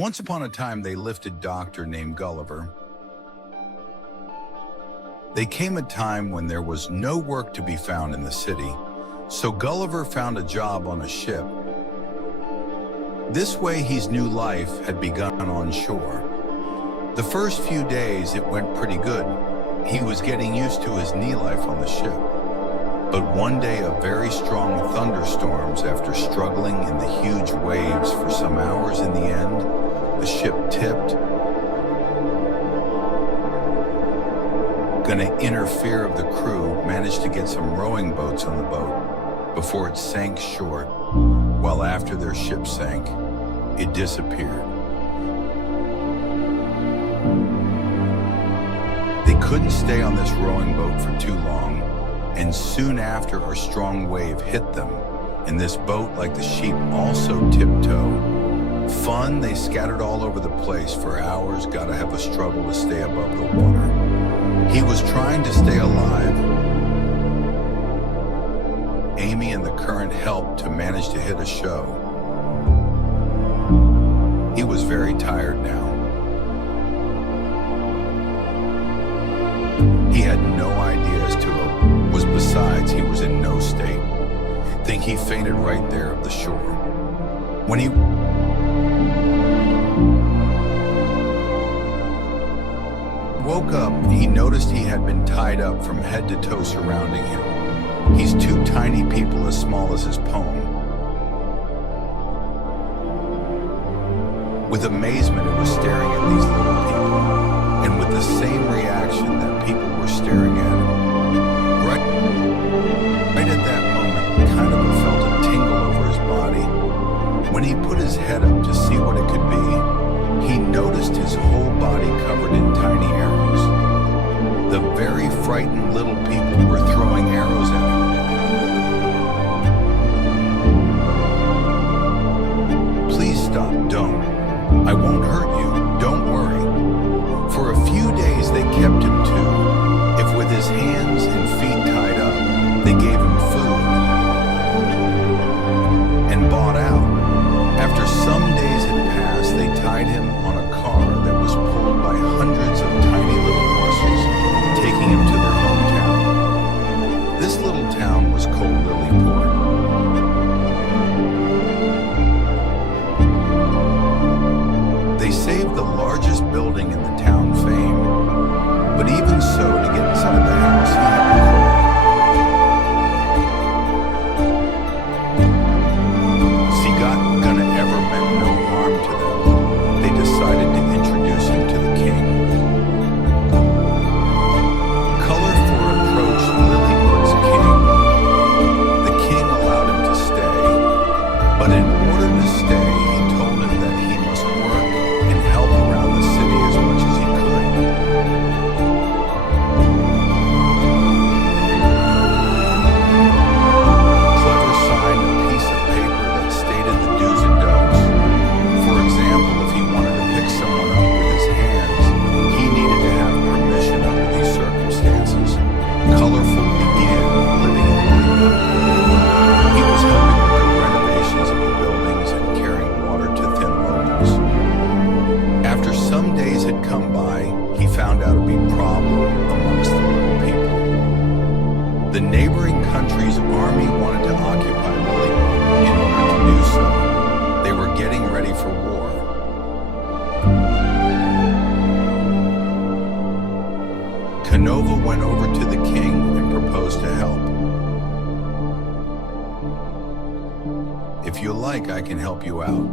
Once upon a time, they lifted a doctor named Gulliver. There came a time when there was no work to be found in the city, so Gulliver found a job on a ship. This way, his new life had begun on shore. The first few days, it went pretty good. He was getting used to his new life on the ship. But one day, a very strong thunderstorms, after struggling in the huge waves for some hours, in the end, the ship tipped. Gonna interfere of the crew managed to get some rowing boats on the boat before it sank short, while after their ship sank, it disappeared. They couldn't stay on this rowing boat for too long, and soon after a strong wave hit them, and this boat, like the sheep, also tiptoed. Fun, they scattered all over the place for hours, gotta have a struggle to stay above the water. He was trying to stay alive. Amy and the current helped to manage to hit a show. He was very tired now. He had no idea as to what was, besides he was in no state. Think he fainted right there at the shore. When he woke up, he noticed he had been tied up from head to toe surrounding him. He's two tiny people as small as his palm. With amazement, it was staring at these little people, and with the same reaction that people were staring at him. Right at that moment, kind of felt a tingle over his body. When he put his head up to see what it could be, he noticed his whole body covered in tiny arrows. The very frightened little people were throwing arrows at him. Please stop, don't. I won't hurt you, don't worry. For a few days they kept him too. If with his hands and feet tied up, they gave him food and bought out. After some days had passed, they tied him on a car that was pulled by hundreds of tiny little horses, taking him to their hometown. This little town was called Lilliput. They saved the largest building in the town fame, but even so, to get inside the house, he had to crawl. See, God gonna ever meant no harm to them. They decided to introduce him to the king. Colorful approached Lilliput's king. The king allowed him to stay, but in order to stay, he told him that he must work and help around the city as much as he could. Clever signed a piece of paper that stated the do's and don'ts. For example, if he wanted to pick someone up with his hands, he needed to have permission under these circumstances. Colorful began living in Lilliput. He was helping with the renovations of the buildings and carrying water to thin locals. After some days had come by, he found out a big problem amongst the little people. The neighboring country's army wanted to occupy Lilliput. In order to do so, they were getting ready for war. Canova went over to the king and proposed to help. If you like, I can help you out.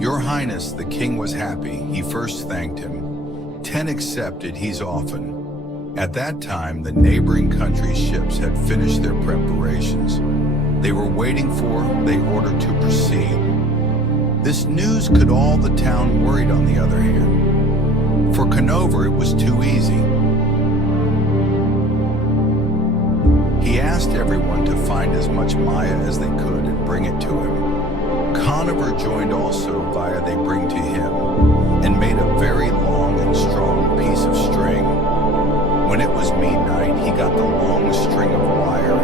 Your Highness, the king was happy. He first thanked him. 10 accepted, he's often. At that time, the neighboring country's ships had finished their preparations. They were waiting for the order to proceed. This news could all the town worried on the other hand. For Canova, it was too easy. He asked everyone to find as much Maya as they could and bring it to him. Conover joined also via they bring to him, and made a very long and strong piece of string. When it was midnight, he got the long string of wire